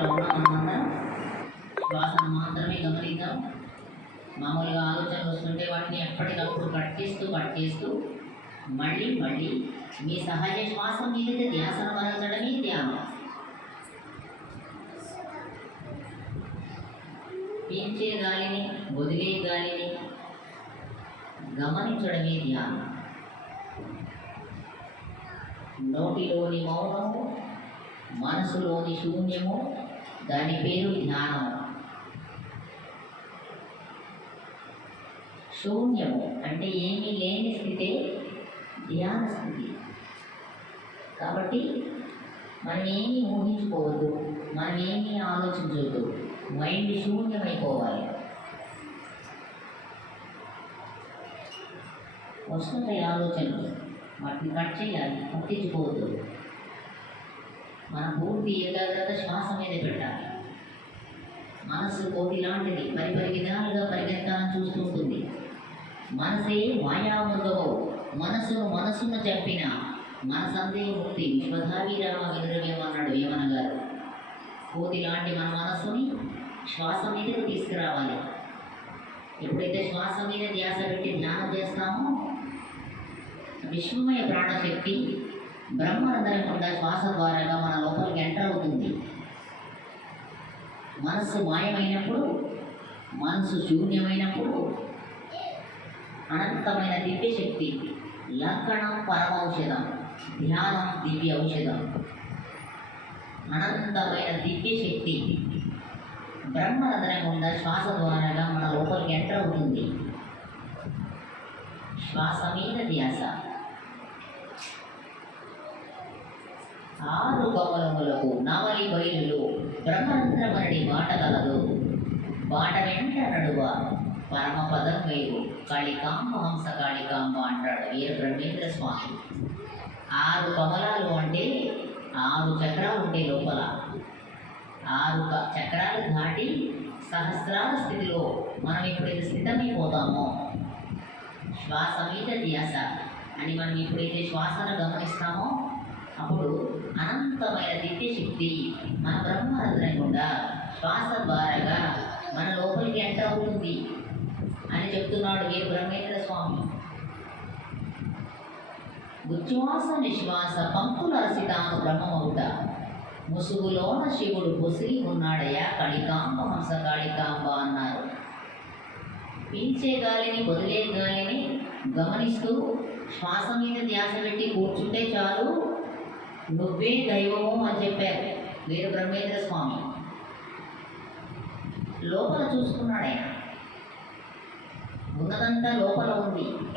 స్థితిలో శ్వాసను మాత్రమే గమనిద్దాం. మామూలుగా ఆలోచనలు వస్తుంటే వాటిని ఎప్పటికప్పుడు కట్ చేస్తూ కట్ చేస్తూ మళ్ళీ మళ్ళీ మీ సహజ శ్వాస మీద ధ్యాసన మరల్చడమే ధ్యానం. పీల్చే గాలిని వదిలే గాలిని గమనించడమే ధ్యానం. నోటిలోని మౌనము మనసులోని శూన్యము దాని పేరు ధ్యానం శూన్యము అంటే ఏమీ లేని స్థితే ధ్యాన స్థితి. కాబట్టి మనం ఏమీ ఊహించుకోవద్దు మనం ఏమీ ఆలోచించవద్దు మైండ్ శూన్యమైపోవాలి. వస్తుంటాయి ఆలోచనలు వాటిని కట్ చేయాలి పట్టించుకోవద్దు మన పూర్తి ఏకాగ్రత శ్వాస మీద పెట్టాలి. మనసు కోటి లాంటిది. పరి పరి విధాలుగా పరిగెత్తాలని చూస్తుంటుంది మనసే మాయామృగవు మనసును మనసును చెప్పిన మనసందే ముక్తి. విశ్వధావిరామ వినురవేమన్నాడు వేమన గారు. కోతి లాంటి మన మనస్సుని శ్వాస మీదకు తీసుకురావాలి. ఎప్పుడైతే శ్వాస మీద ధ్యాస పెట్టి ధ్యానం చేస్తామో విశ్వమయ ప్రాణశక్తి బ్రహ్మరంధనకుండా శ్వాస ద్వారాగా మన ఎంటర్ అవుతుంది. మనస్సు మాయమైనప్పుడు మనసు శూన్యమైనప్పుడు అనంతమైన దివ్య శక్తి లక్షణం పరమౌషధం ధ్యానం దివ్య ఔషధం. అనంతమైన దివ్య శక్తి. బ్రహ్మరంధ్రం గుండా శ్వాస ద్వారాగా మన లోపలికి ఎంటర్ అవుతుంది. శ్వాస మీద ధ్యాస. ఆరు కమలములకు నవలి బయలులు బ్రహ్మరంధ్రమరణి బాట కలదు. బాట వెంట నడువ? పరమపదం వేరు. కాళికాంబ హంస కాళికాంబ అంటాడు వీర బ్రహ్మేంద్ర స్వామి. ఆరు కమలాలు అంటే ఆరు చక్రాలు ఉంటాయి లోపల. ఆరు క- చక్రాలు దాటి సహస్రాల స్థితిలో మనం ఎప్పుడైతే స్థితమైపోతామో శ్వాస మీద ధ్యాస అని మనం ఎప్పుడైతే శ్వాసను గమనిస్తామో అనంతమైన దివ్య శక్తి మన బ్రహ్మరంధ్రం కూడా శ్వాస ద్వారాగా మన లోపలికి ఎంటర్ అవుతుంది అని చెప్తున్నాడు ఏ బ్రహ్మేంద్ర స్వామి. ఉచ్ఛ్వాస నిశ్వాస పంకుల రసితాను బ్రహ్మమౌట ముసుగులోన శివుడు పొసిరి ఉన్నాడయ్యా కళికాంబ హంస కాళికాంబ అన్నారు. పీల్చే గాలిని వదిలే గాలిని గమనిస్తూ శ్వాస మీద ధ్యాస పెట్టి కూర్చుంటే చాలు. నువ్వే దైవము అని చెప్పారు. వీరు బ్రహ్మేంద్ర స్వామి. లోపల చూసుకున్నాడు ఆయన. ఉన్నదంతా లోపల ఉంది.